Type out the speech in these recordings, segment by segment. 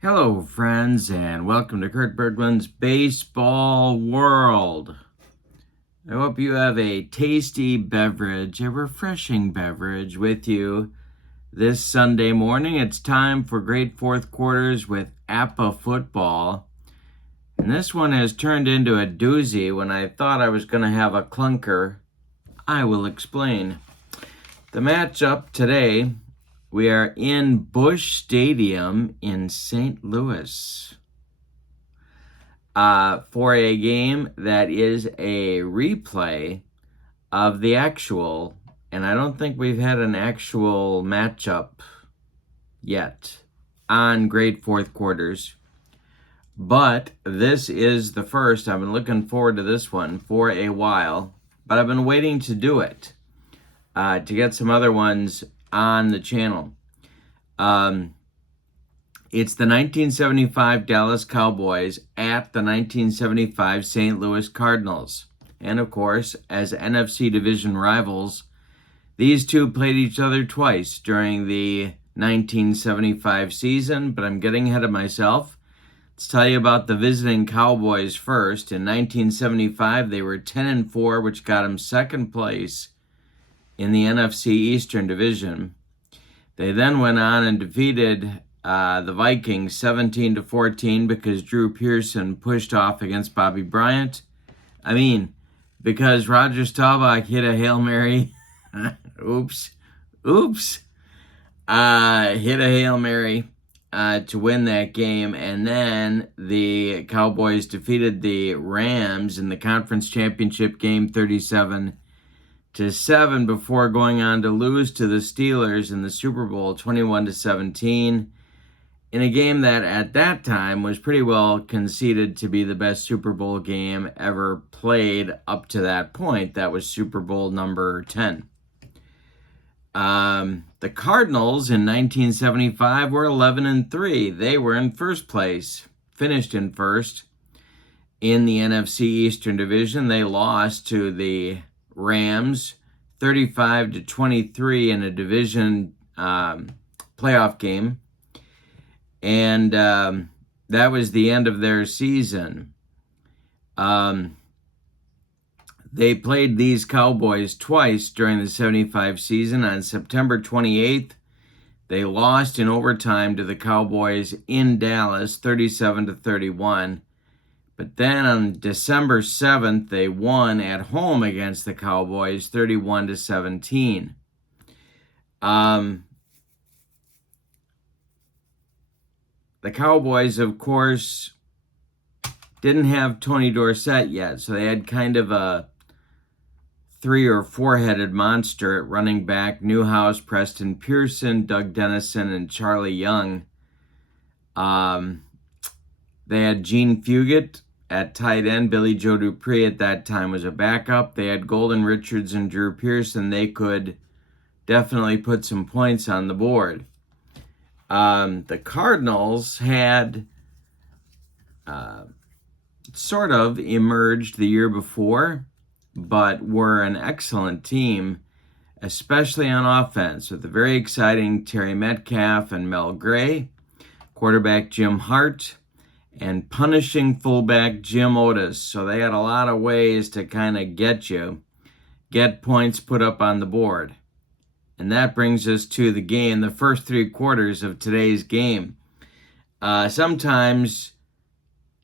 Hello, friends, and welcome to Kurt Berglund's Baseball World. I hope you have a tasty beverage, a refreshing beverage with you this Sunday morning. It's time for great fourth quarters with APBA football. And this one has turned into a doozy. When I thought I was going to have a clunker, I will explain. The matchup today, we are in Busch Stadium in St. Louis for a game that is a replay of the actual, and I don't think we've had an actual matchup yet on great fourth quarters. But this is the first. I've been looking forward to this one for a while, but I've been waiting to do it to get some other ones on the channel. It's the 1975 Dallas Cowboys at the 1975 St. Louis Cardinals. And of course, as NFC division rivals, these two played each other twice during the 1975 season, but I'm getting ahead of myself. Let's tell you about the visiting Cowboys first. In 1975, they were 10-4, which got them second place in the NFC Eastern Division. They then went on and defeated the Vikings 17-14 because Drew Pearson pushed off against Bobby Bryant. Because Roger Staubach hit a Hail Mary. Oops. Hit a Hail Mary to win that game. And then the Cowboys defeated the Rams in the conference championship game 37-7 before going on to lose to the Steelers in the Super Bowl 21-17 in a game that at that time was pretty well conceded to be the best Super Bowl game ever played up to that point. That was Super Bowl number 10. The Cardinals in 1975 were 11-3. They were in first place, finished in first in the NFC Eastern Division. They lost to the Rams 35-23 in a division playoff game. And that was the end of their season. They played these Cowboys twice during the 75 season. On September 28th, they lost in overtime to the Cowboys in Dallas, 37-31. But then on December 7th, they won at home against the Cowboys, 31-17. The Cowboys, of course, didn't have Tony Dorsett yet, so they had kind of a 3 or 4-headed monster at running back: Newhouse, Preston Pearson, Doug Dennison, and Charlie Young. They had Gene Fugate at tight end. Billy Joe Dupree at that time was a backup. They had Golden Richards and Drew Pearson. They could definitely put some points on the board. The Cardinals had sort of emerged the year before, but were an excellent team, especially on offense, with the very exciting Terry Metcalf and Mel Gray, quarterback Jim Hart, and punishing fullback Jim Otis. So they had a lot of ways to kind of get points put up on the board. And that brings us to the game, the first 3 quarters of today's game. Sometimes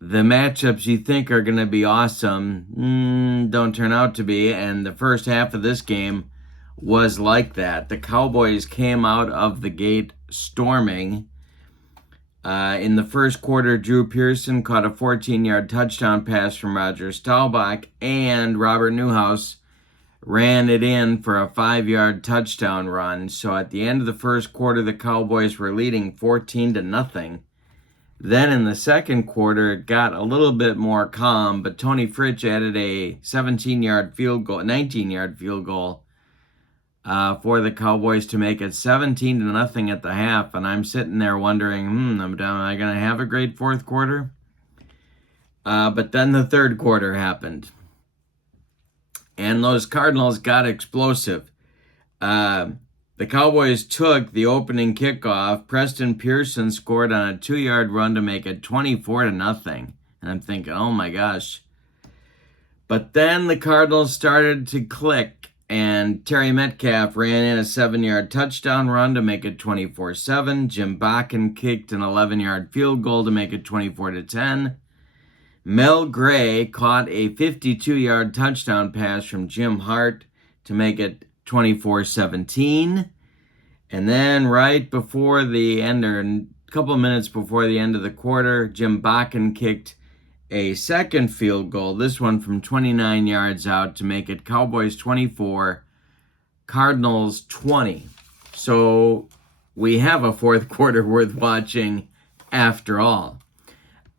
the matchups you think are going to be awesome don't turn out to be, and the first half of this game was like that. The Cowboys came out of the gate storming. In the first quarter, Drew Pearson caught a 14-yard touchdown pass from Roger Staubach, and Robert Newhouse ran it in for a 5-yard touchdown run. So at the end of the first quarter, the Cowboys were leading 14-0. Then in the second quarter, it got a little bit more calm, but Tony Fritsch added a 19-yard field goal for the Cowboys to make it 17-0 at the half. And I'm sitting there wondering, am I going to have a great fourth quarter? But then the third quarter happened, and those Cardinals got explosive. The Cowboys took the opening kickoff. Preston Pearson scored on a 2-yard run to make it 24-0. And I'm thinking, oh my gosh. But then the Cardinals started to click, and Terry Metcalf ran in a 7-yard touchdown run to make it 24-7. Jim Bakken kicked an 11-yard field goal to make it 24-10. Mel Gray caught a 52-yard touchdown pass from Jim Hart to make it 24-17. And then right before the end, or a couple minutes before the end of the quarter, Jim Bakken kicked a second field goal, this one from 29 yards out, to make it Cowboys 24, Cardinals 20. So we have a fourth quarter worth watching after all.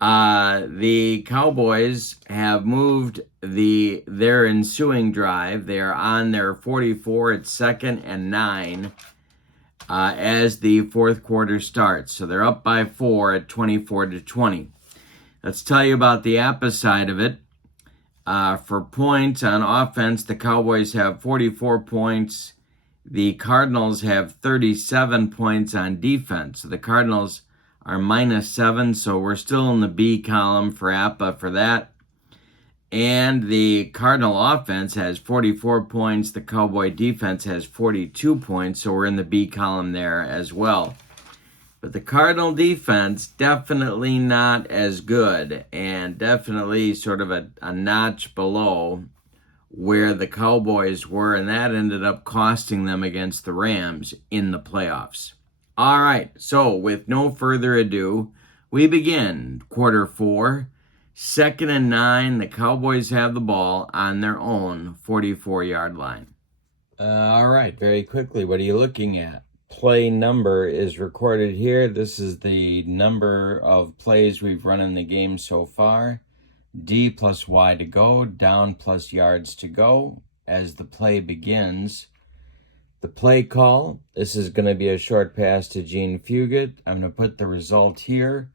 The Cowboys have moved their ensuing drive. They are on their 44 at 2nd and 9 as the fourth quarter starts. So they're up by 4 at 24-20. Let's tell you about the APBA side of it. For points on offense, the Cowboys have 44 points. The Cardinals have 37 points on defense. So the Cardinals are -7, so we're still in the B column for APBA for that. And the Cardinal offense has 44 points. The Cowboy defense has 42 points, so we're in the B column there as well. But the Cardinal defense, definitely not as good, and definitely sort of a notch below where the Cowboys were, and that ended up costing them against the Rams in the playoffs. All right, so with no further ado, we begin quarter 4, 2nd and 9. The Cowboys have the ball on their own 44-yard line. All right, very quickly, what are you looking at? Play number is recorded here. This is the number of plays we've run in the game so far. D plus Y to go, down plus yards to go. As the play begins, the play call, this is going to be a short pass to Gene Fugit. I'm going to put the result here.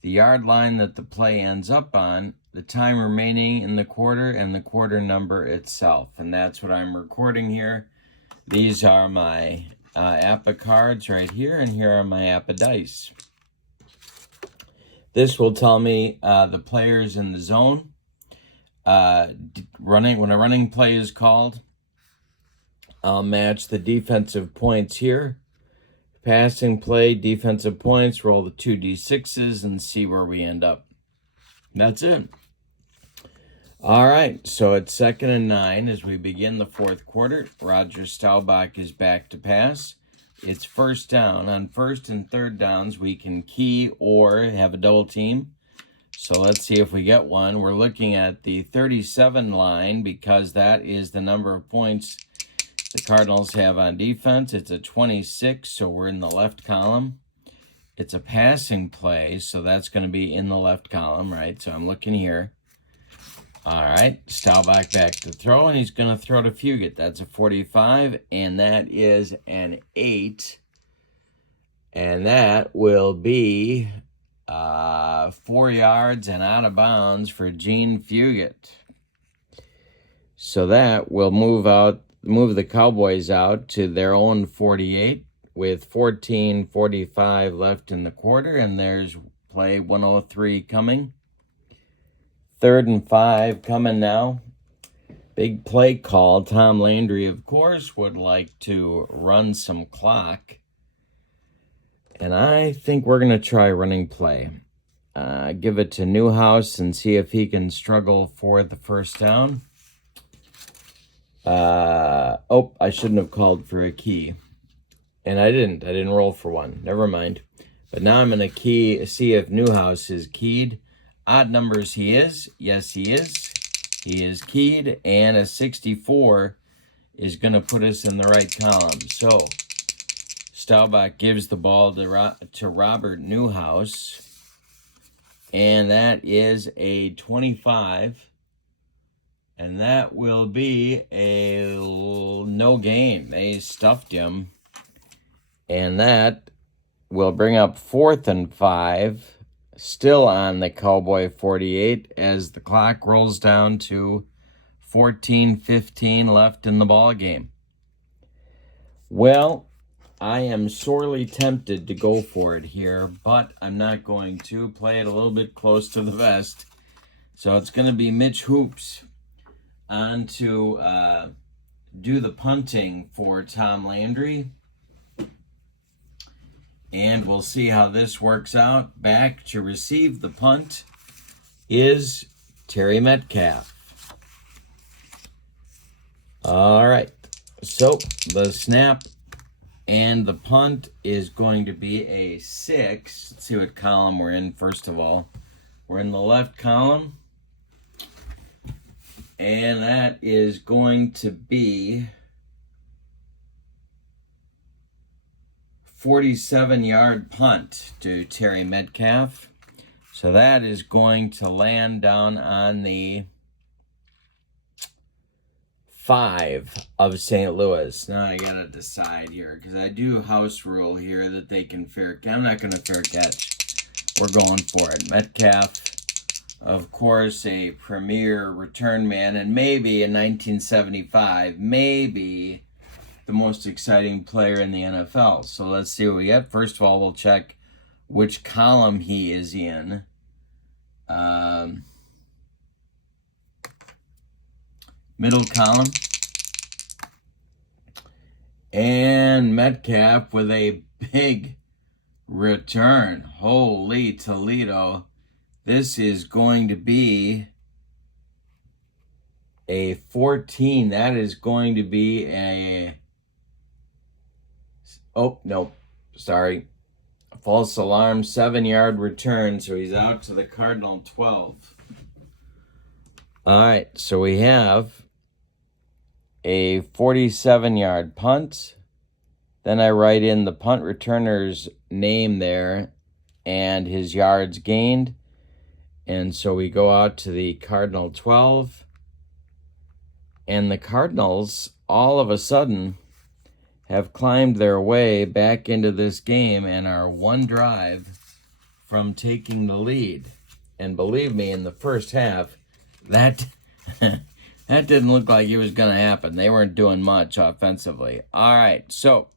The yard line that the play ends up on, the time remaining in the quarter, and the quarter number itself. And that's what I'm recording here. These are my APBA cards right here, and here are my APBA dice. This will tell me the players in the zone. When a running play is called, I'll match the defensive points here. Passing play, defensive points, roll the 2d6s and see where we end up. That's it. All right, so it's 2nd and 9 as we begin the fourth quarter. Roger Staubach is back to pass. It's first down. On first and third downs, we can key or have a double team. So let's see if we get one. We're looking at the 37 line because that is the number of points the Cardinals have on defense. It's a 26, so we're in the left column. It's a passing play, so that's going to be in the left column, right? So I'm looking here. All right, Staubach back to throw, and he's going to throw to Fugit. That's a 45, and that is an 8. And that will be 4 yards and out of bounds for Gene Fugit. So that will move the Cowboys out to their own 48 with 14:45 left in the quarter, and there's play 103 coming. 3rd and 5 coming now. Big play call. Tom Landry, of course, would like to run some clock. And I think we're going to try running play. Give it to Newhouse and see if he can struggle for the first down. I shouldn't have called for a key. And I didn't. I didn't roll for one. Never mind. But now I'm going to see if Newhouse is keyed. Odd numbers he is. Yes, he is. He is keyed. And a 64 is going to put us in the right column. So Staubach gives the ball to Robert Newhouse. And that is a 25. And that will be a no gain. They stuffed him. And that will bring up 4th and 5. Still on the Cowboy 48 as the clock rolls down to 14:15 left in the ball game. Well, I am sorely tempted to go for it here, but I'm not going to. Play it a little bit close to the vest. So it's going to be Mitch Hoops on to do the punting for Tom Landry. And we'll see how this works out. Back to receive the punt is Terry Metcalf. All right. So the snap and the punt is going to be a 6. Let's see what column we're in first of all. We're in the left column. And that is going to be 47-yard punt to Terry Metcalf. So that is going to land down on the 5 of St. Louis. Now I gotta decide here because I do house rule here that they can fair. I'm not gonna fair catch. We're going for it. Metcalf, of course, a premier return man, and maybe in 1975, maybe the most exciting player in the NFL. So let's see what we get. First of all, we'll check which column he is in. Middle column. And Metcalf with a big return. Holy Toledo. This is going to be a 14. That is going to be a... Oh, no. Sorry. False alarm. 7-yard return. So he's out to the Cardinal 12. All right. So we have a 47-yard punt. Then I write in the punt returner's name there and his yards gained. And so we go out to the Cardinal 12. And the Cardinals, all of a sudden, have climbed their way back into this game and are one drive from taking the lead. And believe me, in the first half, that that didn't look like it was going to happen. They weren't doing much offensively. All right, so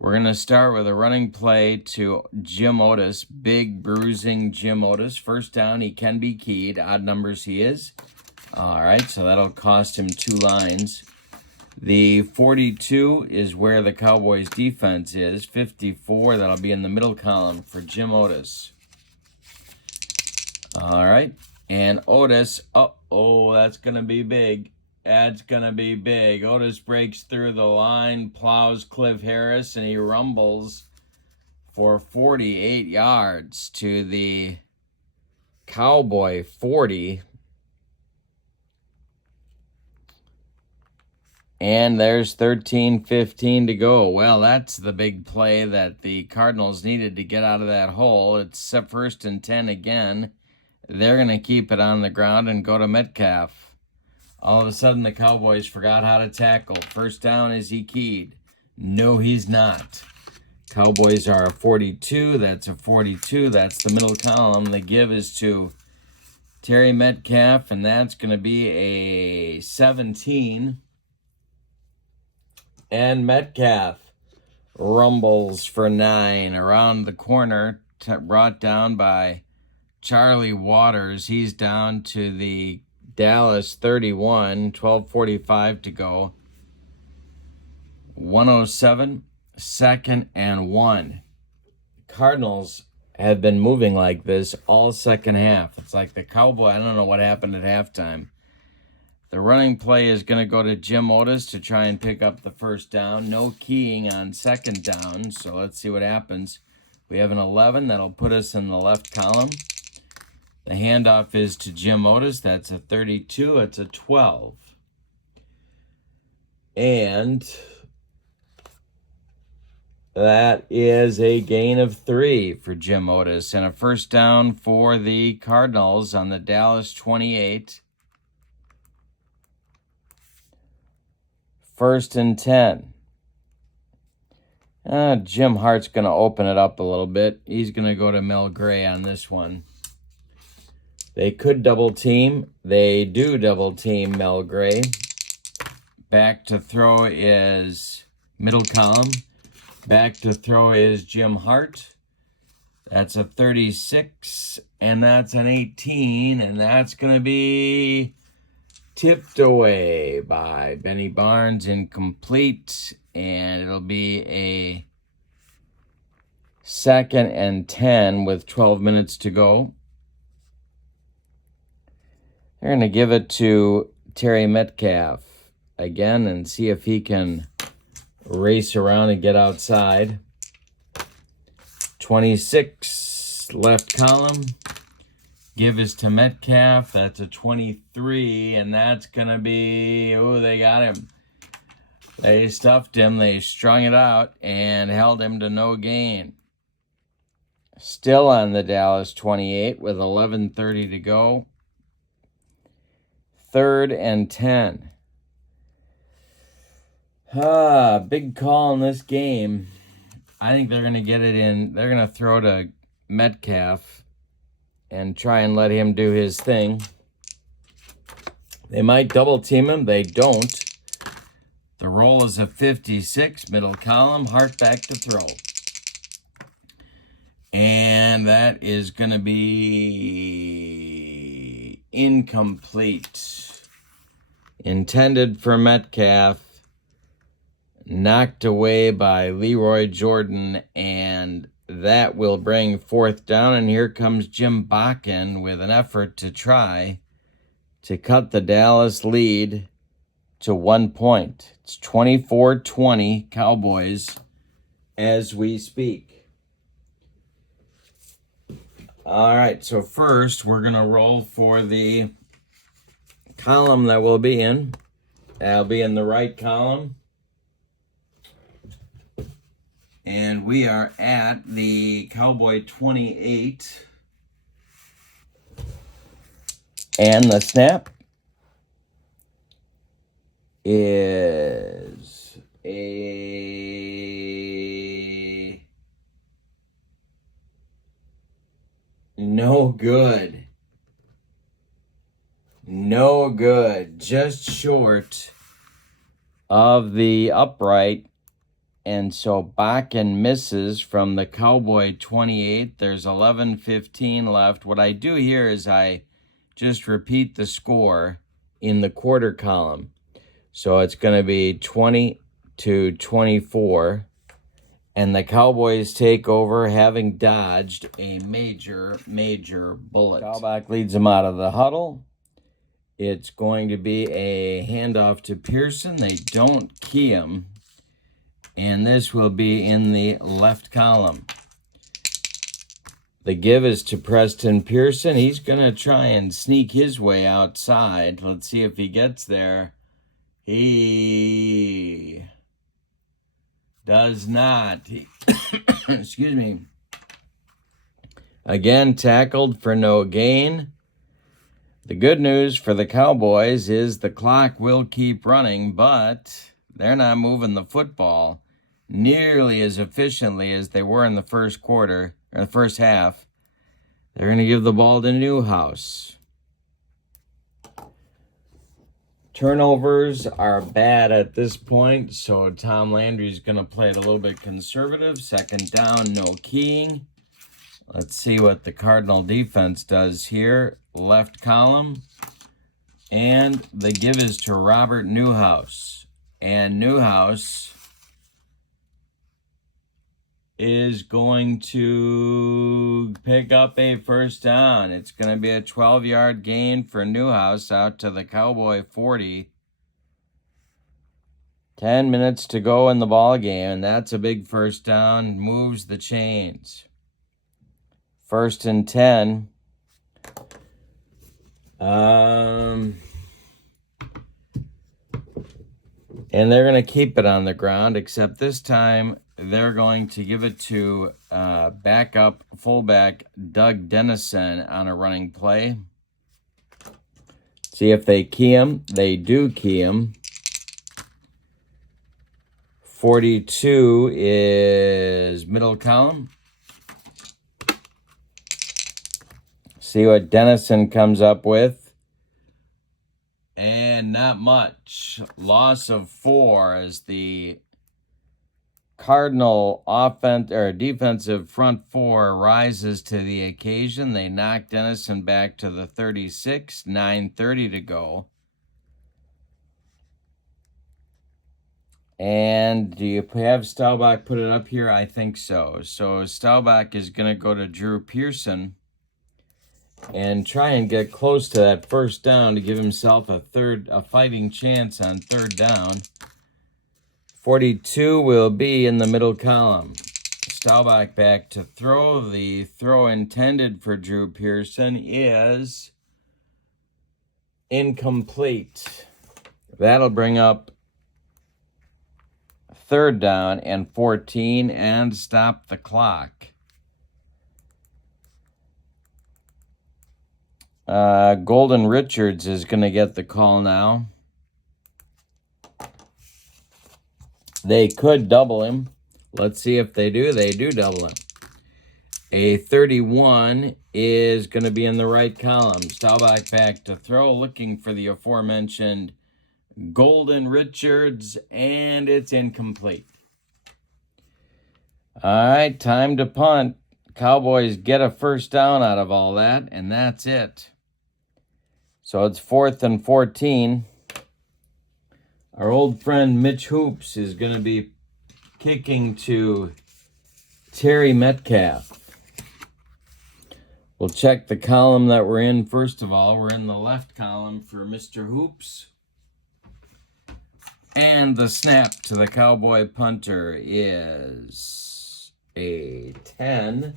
we're going to start with a running play to Jim Otis. Big, bruising Jim Otis. First down, he can be keyed. Odd numbers he is. All right, so that'll cost him 2 lines. The 42 is where the Cowboys defense is. 54, that'll be in the middle column for Jim Otis. All right, and Otis, oh, that's going to be big. That's going to be big. Otis breaks through the line, plows Cliff Harris, and he rumbles for 48 yards to the Cowboy 40. And there's 13-15 to go. Well, that's the big play that the Cardinals needed to get out of that hole. It's first and 10 again. They're going to keep it on the ground and go to Metcalf. All of a sudden, the Cowboys forgot how to tackle. First down, is he keyed? No, he's not. Cowboys are a 42. That's a 42. That's the middle column. The give is to Terry Metcalf, and that's going to be a 17. And Metcalf rumbles for 9 around the corner, brought down by Charlie Waters. He's down to the Dallas 31, 12:45 to go. 107, 2nd and 1. Cardinals have been moving like this all second half. It's like the Cowboy, I don't know what happened at halftime. The running play is going to go to Jim Otis to try and pick up the first down. No keying on second down, so let's see what happens. We have an 11. That'll put us in the left column. The handoff is to Jim Otis. That's a 32. It's a 12. And that is a gain of 3 for Jim Otis. And a first down for the Cardinals on the Dallas 28. First and 10. Jim Hart's going to open it up a little bit. He's going to go to Mel Gray on this one. They could double team. They do double team Mel Gray. Back to throw is middle column. Back to throw is Jim Hart. That's a 36, and that's an 18, and that's going to be tipped away by Benny Barnes, incomplete, and it'll be a 2nd and 10 with 12 minutes to go. They're going to give it to Terry Metcalf again and see if he can race around and get outside. 26, left column. Give is to Metcalf. That's a 23, and that's going to be, oh, they got him. They stuffed him. They strung it out and held him to no gain. Still on the Dallas 28 with 11:30 to go. 3rd and 10. Big call in this game. I think they're going to get it in. They're going to throw to Metcalf and try and let him do his thing. They might double team him. They don't. The roll is a 56, middle column. Hart back to throw. And that is going to be incomplete. Intended for Metcalf. Knocked away by Leroy Jordan, and that will bring 4th down. And here comes Jim Bakken with an effort to try to cut the Dallas lead to 1 point. It's 24-20 Cowboys as we speak. All right, so first we're going to roll for the column that we'll be in. That'll be in the right column. And we are at the Cowboy 28. And the snap is a no good. No good. Just short of the upright. And so Bakken misses from the Cowboy 28. There's 11:15 left. What I do here is I just repeat the score in the quarter column. So it's going to be 20-24. And the Cowboys take over, having dodged a major bullet. Cowback leads them out of the huddle. It's going to be a handoff to Pearson. They don't key him. And this will be in the left column. The give is to Preston Pearson. He's going to try and sneak his way outside. Let's see if he gets there. He does not. Excuse me. Again, tackled for no gain. The good news for the Cowboys is the clock will keep running, but they're not moving the football nearly as efficiently as they were in the first quarter, or the first half. They're going to give the ball to Newhouse. Turnovers are bad at this point, so Tom Landry's going to play it a little bit conservative. 2nd down, no keying. Let's see what the Cardinal defense does here. Left column. And the give is to Robert Newhouse. And Newhouse is going to pick up a 1st down. It's going to be a 12-yard gain for Newhouse out to the Cowboy 40. 10 minutes to go in the ball game, and that's a big 1st down. Moves the chains. 1st and 10. And they're going to keep it on the ground, except this time they're going to give it to backup fullback Doug Dennison on a running play. See if they key him. They do key him. 42 is middle column. See what Dennison comes up with. And not much. Loss of 4 as the Cardinal defensive front four rises to the occasion. They knock Dennison back to the 36, 9:30 to go. And do you have Staubach put it up here? I think so. So Staubach is going to go to Drew Pearson and try and get close to that first down to give himself a fighting chance on third down. 42 will be in the middle column. Staubach back to throw. The throw intended for Drew Pearson is incomplete. That'll bring up third down and 14 and stop the clock. Golden Richards is going to get the call now. They could double him. Let's see if they do. They do double him. A 31 is going to be in the right column. Staubach back to throw, looking for the aforementioned Golden Richards, and it's incomplete. All right, time to punt. Cowboys get a first down out of all that, and that's it. So it's 4th and 14. Our old friend Mitch Hoops is going to be kicking to Terry Metcalf. We'll check the column that we're in first of all. We're in the left column for Mr. Hoops. And the snap to the Cowboy punter is a 10.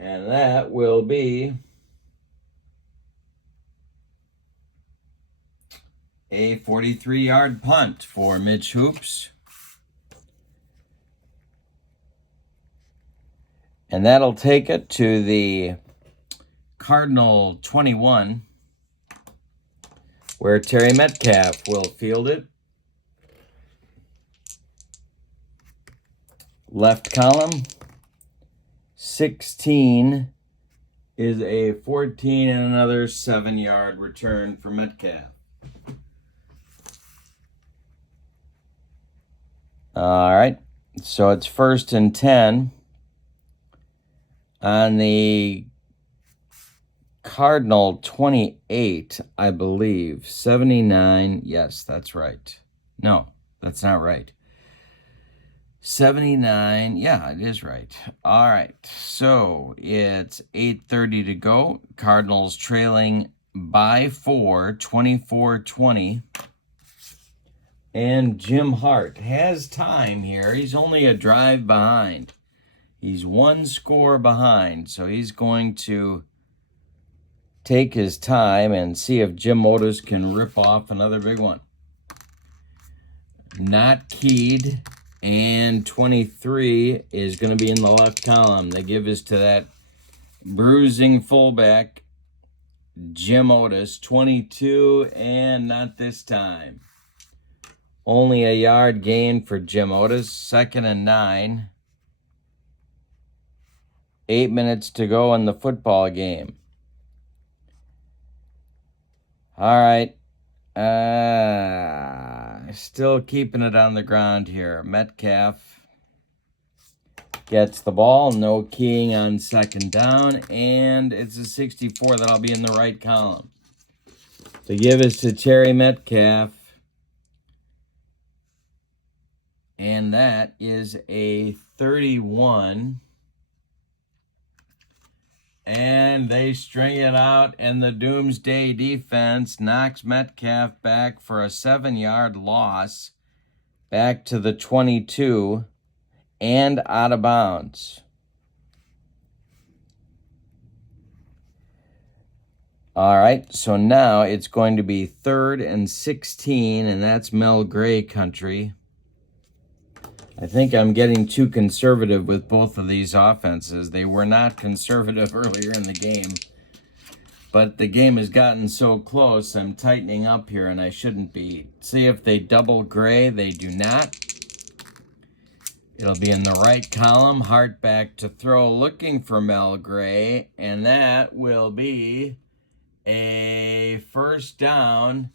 And that will be a 43-yard punt for Mitch Hoops. And that'll take it to the Cardinal 21, where Terry Metcalf will field it. Left column, 16 is a 14 and another 7-yard return for Metcalf. All right, so it's 1st and 10 on the Cardinal 28, I believe. 79, yes, that's right. No, that's not right. 79, yeah, it is right. All right, so it's 8:30 to go. Cardinals trailing by 4, 24-20. And Jim Hart has time here. He's only a drive behind. He's one score behind, so he's going to take his time and see if Jim Otis can rip off another big one. Not keyed, and 23 is going to be in the left column. They give us to that bruising fullback, Jim Otis. 22, and not this time. Only a yard gain for Jim Otis. 2nd and 9. 8 minutes to go in the football game. All right. Still keeping it on the ground here. Metcalf gets the ball. No keying on 2nd down. And it's a 64 that'll be in the right column. So give us to Terry Metcalf. And that is a 31. And they string it out, and the Doomsday defense knocks Metcalf back for a 7-yard loss, back to the 22, and out of bounds. All right, so now it's going to be 3rd and 16, and that's Mel Gray country. I think I'm getting too conservative with both of these offenses. They were not conservative earlier in the game, but the game has gotten so close, I'm tightening up here, and I shouldn't be. See if they double Gray. They do not. It'll be in the right column. Hart back to throw, looking for Mel Gray, and that will be a first down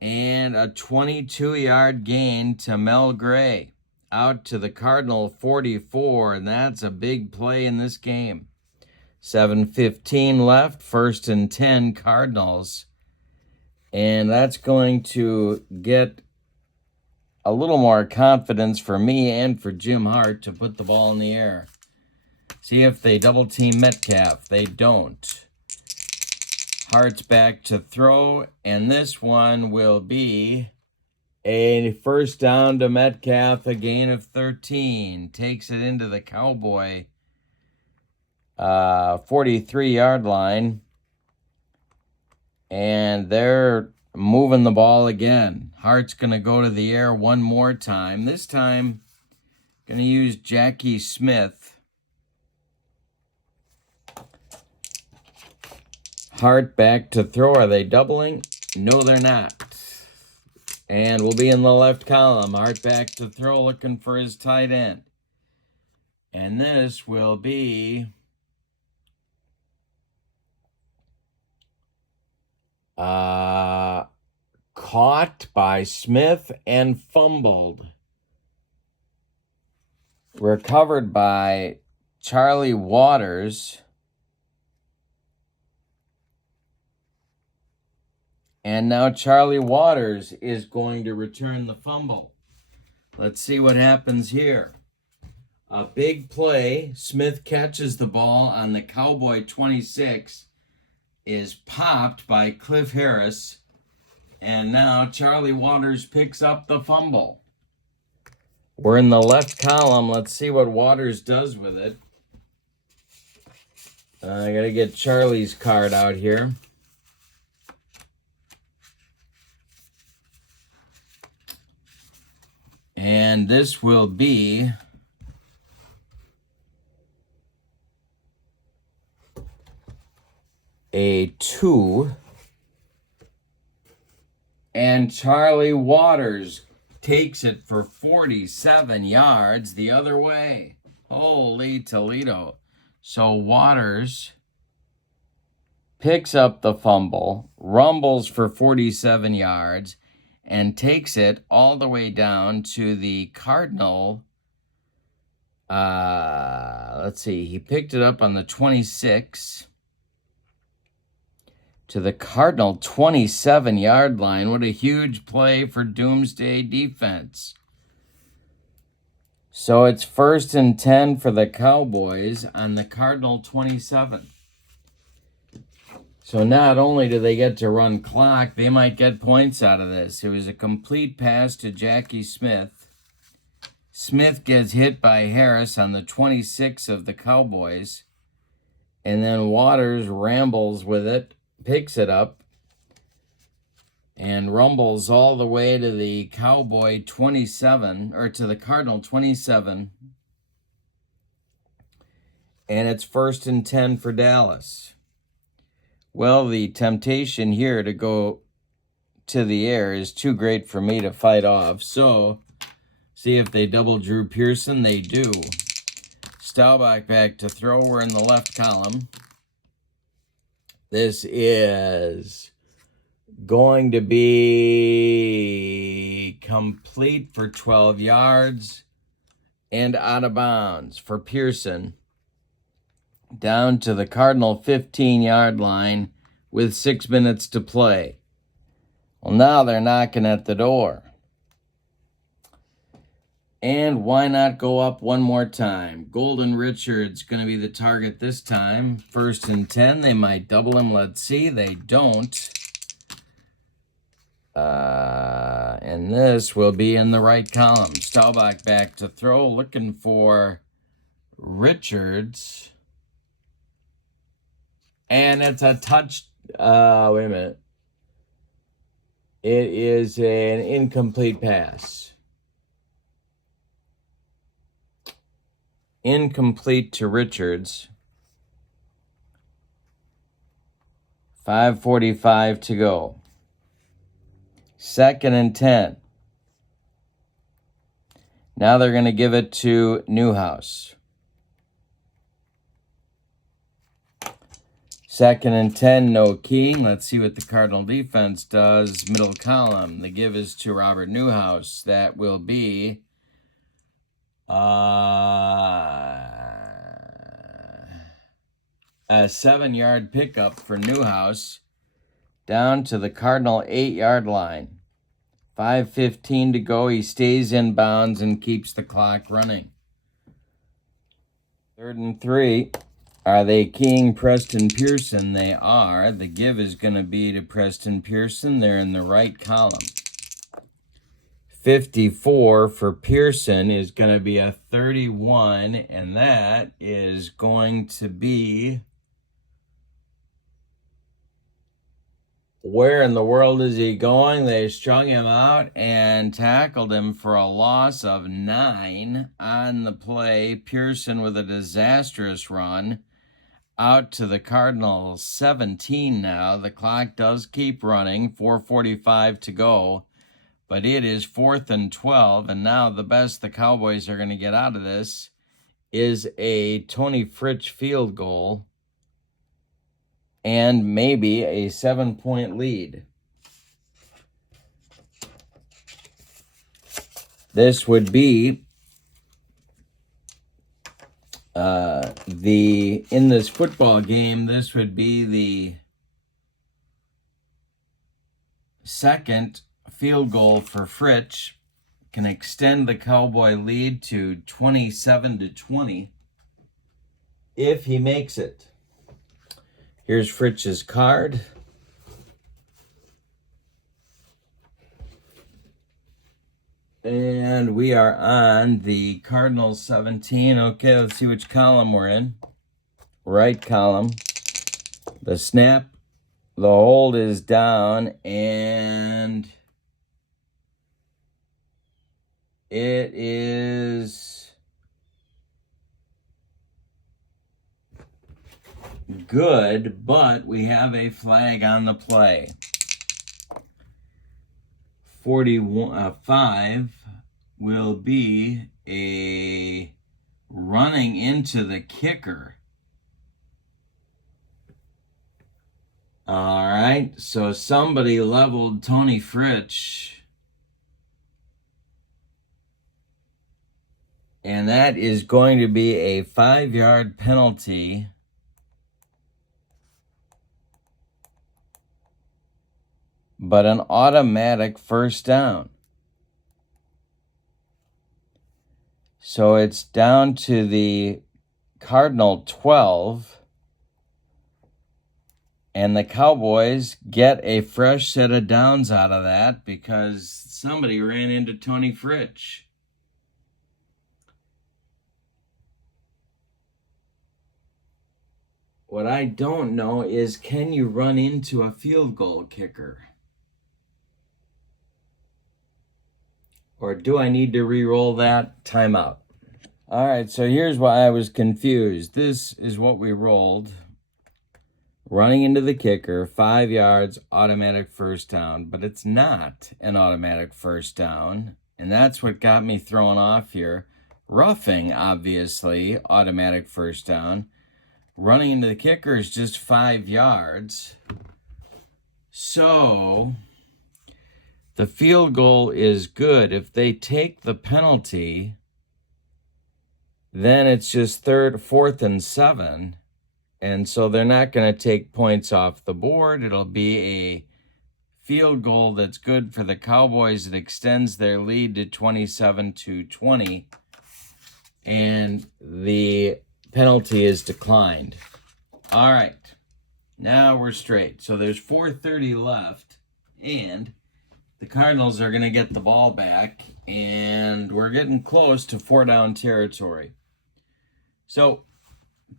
And a 22-yard gain to Mel Gray out to the Cardinal 44, and that's a big play in this game. 7:15 left, 1st and 10 Cardinals. And that's going to get a little more confidence for me and for Jim Hart to put the ball in the air. See if they double team Metcalf. They don't. Hart's back to throw, and this one will be a first down to Metcalf, a gain of 13. Takes it into the Cowboy 43-yard line, and they're moving the ball again. Hart's going to go to the air one more time. This time, going to use Jackie Smith. Hart back to throw. Are they doubling? No, they're not. And we'll be in the left column. Hart back to throw, looking for his tight end. And this will be caught by Smith and fumbled. Recovered by Charlie Waters. And now Charlie Waters is going to return the fumble. Let's see what happens here. A big play. Smith catches the ball on the Cowboy 26. Is popped by Cliff Harris. And now Charlie Waters picks up the fumble. We're in the left column. Let's see what Waters does with it. I got to get Charlie's card out here. And this will be a 2. And Charlie Waters takes it for 47 yards the other way. Holy Toledo. So Waters picks up the fumble, rumbles for 47 yards, and takes it all the way down to the Cardinal. Let's see. He picked it up on the 26 to the Cardinal 27-yard line. What a huge play for Doomsday defense. So it's 1st and 10 for the Cowboys on the Cardinal 27. So not only do they get to run clock, they might get points out of this. It was a complete pass to Jackie Smith. Smith gets hit by Harris on the 26 of the Cowboys. And then Waters rambles with it, picks it up, and rumbles all the way to the Cowboy 27, or to the Cardinal 27. And it's 1st and 10 for Dallas. Well, the temptation here to go to the air is too great for me to fight off. So, see if they double Drew Pearson. They do. Staubach back to throw. We're in the left column. This is going to be complete for 12 yards and out of bounds for Pearson. Down to the Cardinal 15-yard line with 6 minutes to play. Well, now they're knocking at the door. And why not go up one more time? Golden Richard's going to be the target this time. 1st and 10. They might double him. Let's see. They don't. And this will be in the right column. Staubach back to throw. Looking for Richards. And it's a touch. Wait a minute. It is an incomplete pass. Incomplete to Richards. 5:45 to go. 2nd and 10. Now they're going to give it to Newhouse. 2nd and 10, no keying. Let's see what the Cardinal defense does. Middle column. The give is to Robert Newhouse. That will be a 7-yard pickup for Newhouse down to the Cardinal 8-yard line. 5:15 to go. He stays in bounds and keeps the clock running. 3rd and 3. Are they keying Preston Pearson? They are. The give is going to be to Preston Pearson. They're in the right column. 54 for Pearson is going to be a 31, and that is going to be... Where in the world is he going? They strung him out and tackled him for a loss of 9 on the play. Pearson with a disastrous run out to the Cardinals 17 now. The clock does keep running, 4:45 to go, but it is 4th and 12, and now the best the Cowboys are going to get out of this is a Tony Fritsch field goal and maybe a 7-point lead. This would be in this football game, this would be the 2nd field goal for Fritsch. Can extend the Cowboy lead to 27-20 if he makes it. Here's Fritsch's card. And we are on the Cardinals 17. Okay, let's see which column we're in. Right column. The snap, the hold is down, and it is good, but we have a flag on the play. 5 will be a running into the kicker. All right, so somebody leveled Tony Fritsch. And that is going to be a 5-yard penalty. But an automatic first down. So it's down to the Cardinal 12. And the Cowboys get a fresh set of downs out of that because somebody ran into Tony Fritsch. What I don't know is, can you run into a field goal kicker? Or do I need to re-roll that? Timeout. All right, so here's why I was confused. This is what we rolled. Running into the kicker, 5 yards, automatic first down. But it's not an automatic first down. And that's what got me thrown off here. Roughing, obviously, automatic first down. Running into the kicker is just 5 yards. So the field goal is good. If they take the penalty, then it's just 4th and 7. And so they're not going to take points off the board. It'll be a field goal that's good for the Cowboys. It extends their lead to 27-20. And the penalty is declined. All right. Now we're straight. So there's 4:30 left. And the Cardinals are going to get the ball back. And we're getting close to 4-down territory. So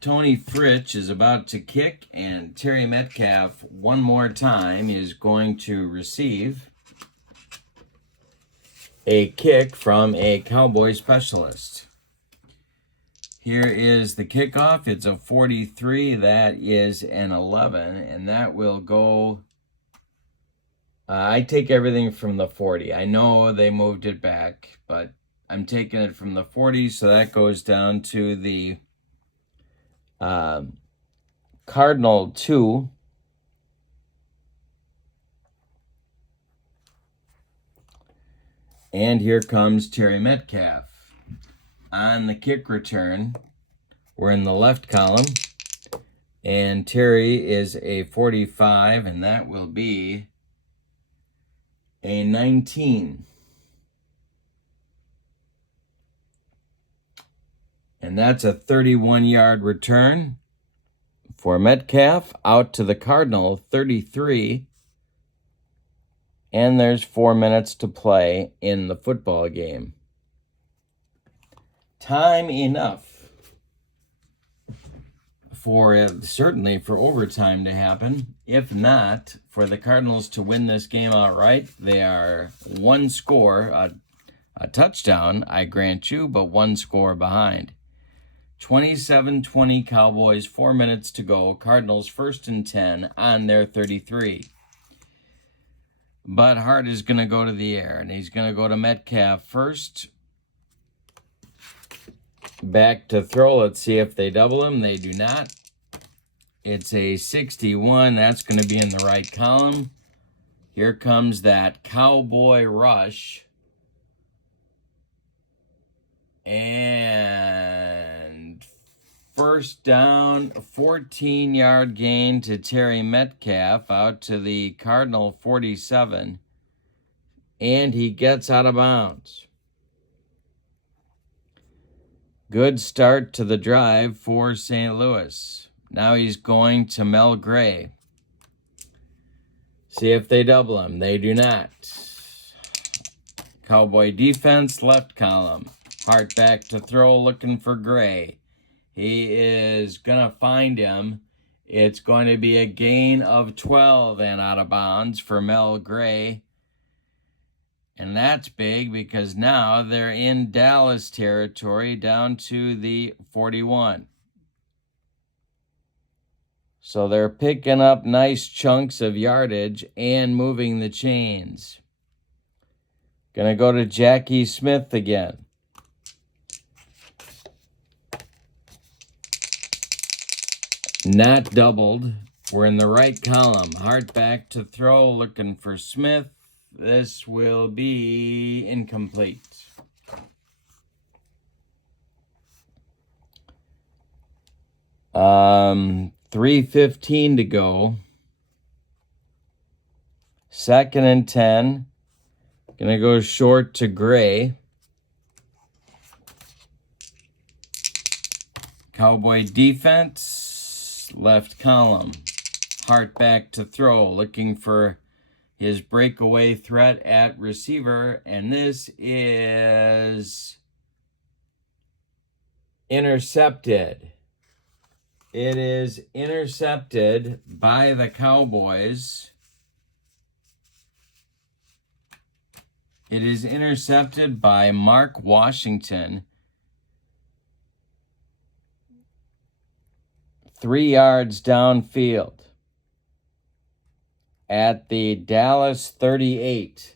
Tony Fritsch is about to kick, and Terry Metcalf one more time is going to receive a kick from a Cowboy specialist. Here is the kickoff. It's a 43. That is an 11, and that will go... I take everything from the 40. I know they moved it back, but I'm taking it from the 40, so that goes down to the Cardinal 2. And here comes Terry Metcalf. On the kick return, we're in the left column. And Terry is a 45, and that will be a 19. And that's a 31-yard return for Metcalf out to the Cardinal 33. And there's 4 minutes to play in the football game. Time enough for certainly for overtime to happen. If not, for the Cardinals to win this game outright. They are one score, a touchdown, I grant you, but one score behind. 27-20 Cowboys, 4 minutes to go. Cardinals 1st and 10 on their 33. But Hart is going to go to the air, and he's going to go to Metcalf first. Back to throw. Let's see if they double him. They do not. It's a 61. That's going to be in the right column. Here comes that Cowboy rush. And first down, 14-yard gain to Terry Metcalf out to the Cardinal 47. And he gets out of bounds. Good start to the drive for St. Louis. Now he's going to Mel Gray. See if they double him. They do not. Cowboy defense, left column. Hart back to throw, looking for Gray. He is going to find him. It's going to be a gain of 12 and out of bounds for Mel Gray. And that's big because now they're in Dallas territory down to the 41. So they're picking up nice chunks of yardage and moving the chains. Gonna go to Jackie Smith again. Not doubled. We're in the right column. Hart back to throw, looking for Smith. This will be incomplete. Um, 3:15 to go. 2nd and 10. Gonna go short to Gray. Cowboy defense, left column. Hart back to throw, looking for his breakaway threat at receiver, and this is intercepted. It is intercepted by the Cowboys. It is intercepted by Mark Washington. 3 yards downfield at the Dallas 38.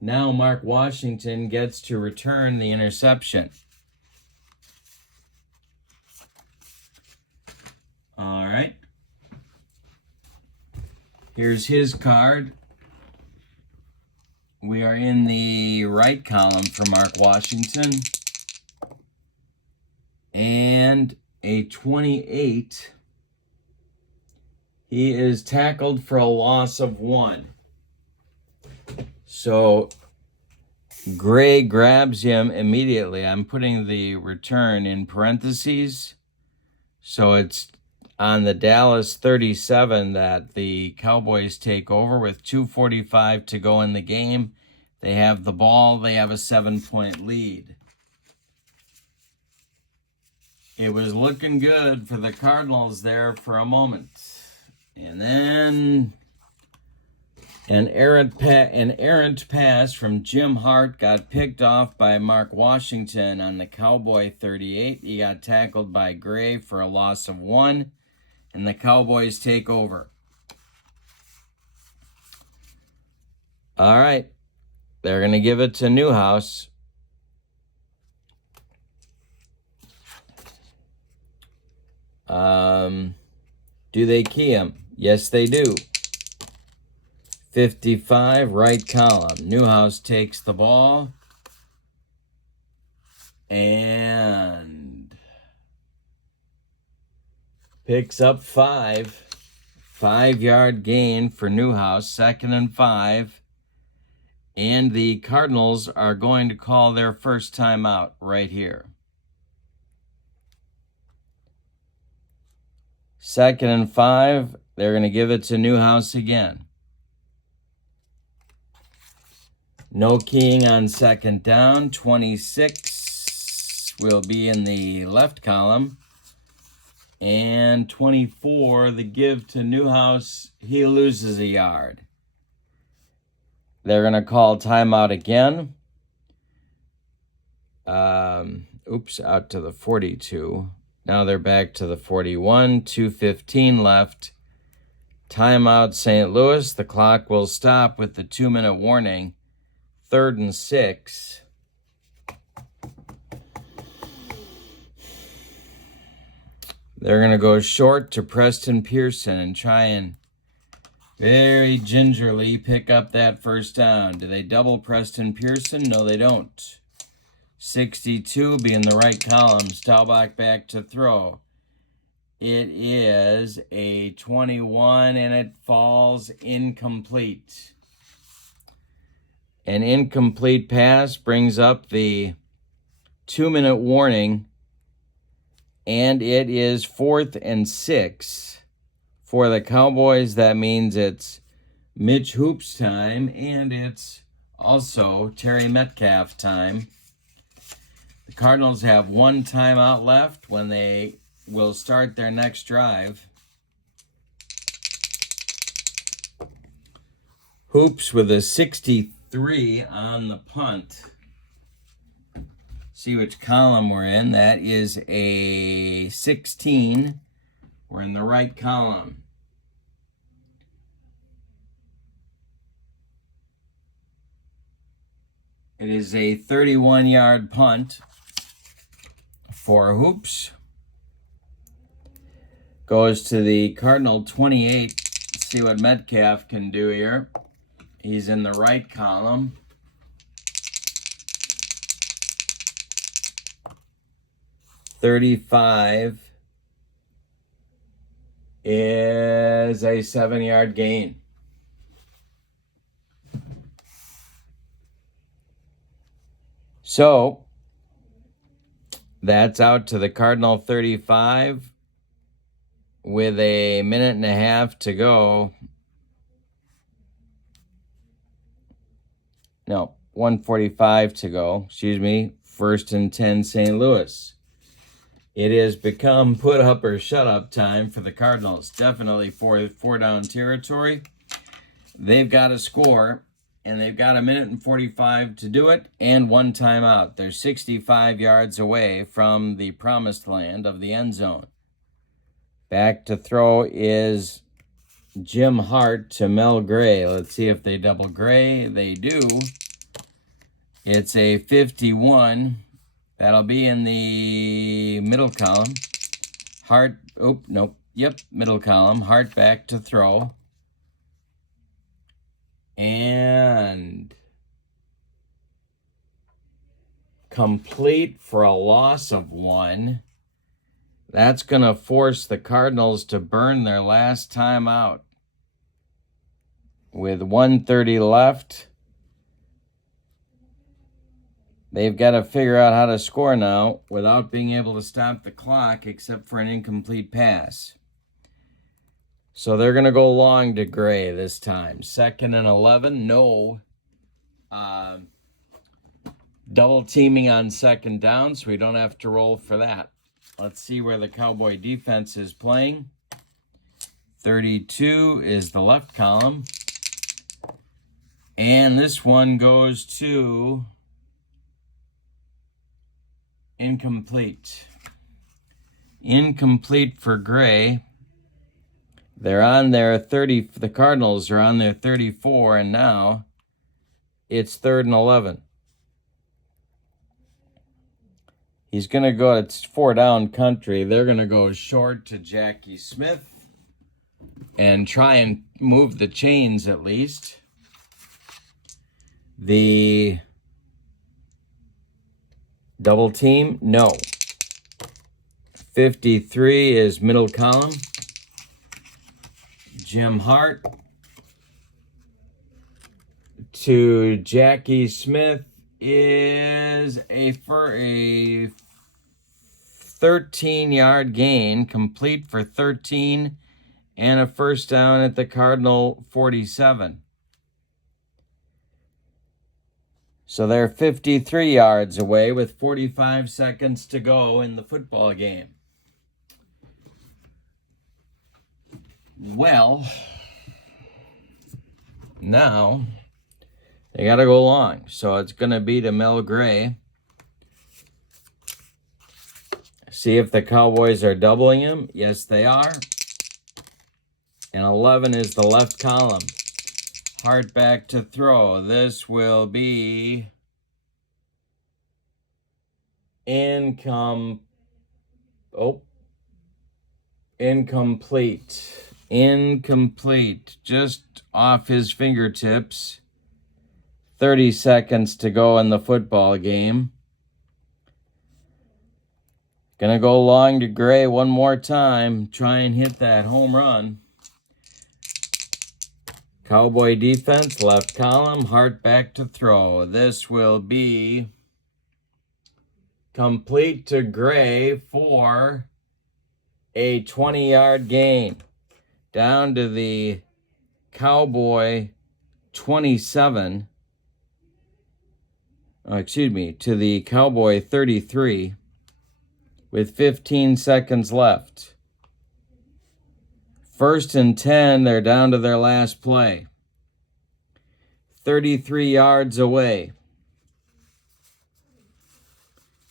Now Mark Washington gets to return the interception. All right. Here's his card. We are in the right column for Mark Washington. And a 28. He is tackled for a loss of 1. So Gray grabs him immediately. I'm putting the return in parentheses. So it's on the Dallas 37 that the Cowboys take over with 2:45 to go in the game. They have the ball. They have a 7-point lead. It was looking good for the Cardinals there for a moment. And then an errant pass from Jim Hart got picked off by Mark Washington on the Cowboy 38. He got tackled by Gray for a loss of 1, and the Cowboys take over. All right. They're going to give it to Newhouse. Do they key him? Yes, they do. 55, right column. Newhouse takes the ball. And picks up 5. 5-yard gain for Newhouse, 2nd and 5. And the Cardinals are going to call their first timeout right here. 2nd and 5. They're going to give it to Newhouse again. No keying on 2nd down. 26 will be in the left column. And 24, the give to Newhouse. He loses a yard. They're going to call timeout again. Out to the 42. Now they're back to the 41. 2:15 left. Timeout St. Louis. The clock will stop with the 2-minute warning. 3rd and 6. They're going to go short to Preston Pearson and try and very gingerly pick up that first down. Do they double Preston Pearson? No, they don't. 62 be in the right column. Staubach back to throw. It is a 21, and it falls incomplete. An incomplete pass brings up the 2-minute warning, and it is 4th and 6. For the Cowboys, that means it's Mitch Hoops time, and it's also Terry Metcalf time. The Cardinals have 1 timeout left when they will start their next drive. Hoops with a 63 on the punt. See which column we're in. That is a 16. We're in the right column. It is a 31-yard punt for Hoops. Goes to the Cardinal 28. Let's see what Metcalf can do here. He's in the right column. .35 is a 7-yard gain. So that's out to the Cardinal 35 with a minute and a half to go. No, 1:45 to go. Excuse me. 1st and 10 St. Louis. It has become put up or shut up time for the Cardinals. Definitely four down territory. They've got to score, and they've got a minute and 45 to do it, and 1 timeout. They're 65 yards away from the promised land of the end zone. Back to throw is Jim Hart to Mel Gray. Let's see if they double Gray. They do. It's a 51. That'll be in the middle column. Hart, middle column. Hart back to throw. And complete for a loss of 1. That's going to force the Cardinals to burn their last time out. With 1:30 left, they've got to figure out how to score now without being able to stop the clock except for an incomplete pass. So they're going to go long to Gray this time. 2nd and 11. No double teaming on 2nd down, so we don't have to roll for that. Let's see where the Cowboy defense is playing. 32 is the left column. And this one goes to incomplete. Incomplete for Gray. They're on their 30. The Cardinals are on their 34, and now it's 3rd and 11. He's going to go, it's 4 down country. They're going to go short to Jackie Smith. and try and move the chains at least. The double team, no. 53 is middle column. Jim Hart to Jackie Smith is a 13-yard gain, complete for 13, and a first down at the Cardinal 47. So they're 53 yards away with 45 seconds to go in the football game. Well, now they got to go long. So it's going to be to Mel Gray. See if the Cowboys are doubling him. Yes, they are. And 11 is the left column. Hart back to throw. This will be incomplete. Incomplete. Just off his fingertips. 30 seconds to go in the football game. Gonna go long to Gray one more time. Try and hit that home run. Cowboy defense, left column, Hart back to throw. This will be complete to Gray for a 20-yard gain. Down to the Cowboy 27. To the Cowboy 33 with 15 seconds left. 1st and 10, they're down to their last play. 33 yards away.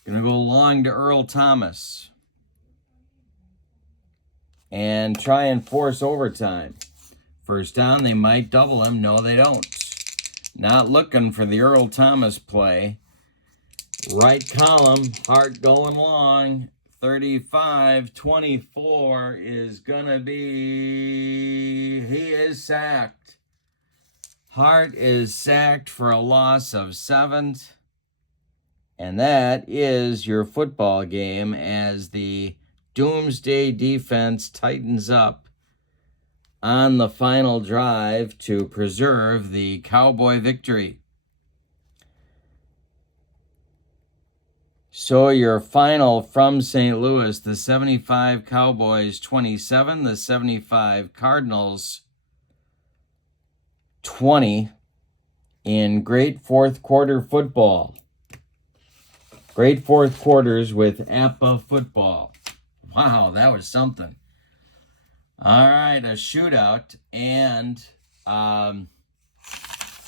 Gonna go long to Earl Thomas. And try and force overtime. First down, they might double him. No, they don't. Not looking for the Earl Thomas play. Right column, Hart going long. 35-24 is going to be, he is sacked. Hart is sacked for a loss of 7. And that is your football game as the Doomsday defense tightens up on the final drive to preserve the Cowboy victory. So your final from St. Louis, the 75 Cowboys 27, the 75 Cardinals 20 in great fourth quarter football. Great fourth quarters with APBA football. Wow, that was something. All right, a shootout and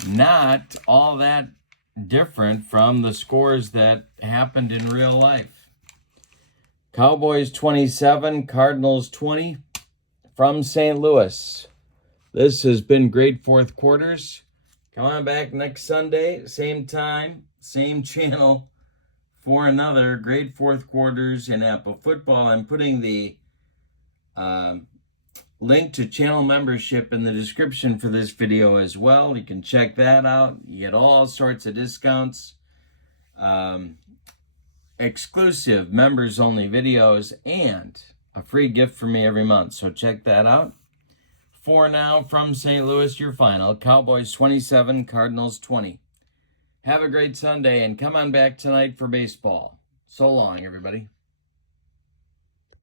not all that different from the scores that happened in real life. Cowboys 27, Cardinals 20 from St. Louis. This has been Great Fourth Quarters. Come on back next Sunday, same time, same channel for another Great Fourth Quarters in APBA football. I'm putting the link to channel membership in the description for this video as well. You can check that out. You get all sorts of discounts, exclusive members-only videos, and a free gift from me every month. So check that out. For now, from St. Louis, your final, Cowboys 27, Cardinals 20. Have a great Sunday, and come on back tonight for baseball. So long, everybody.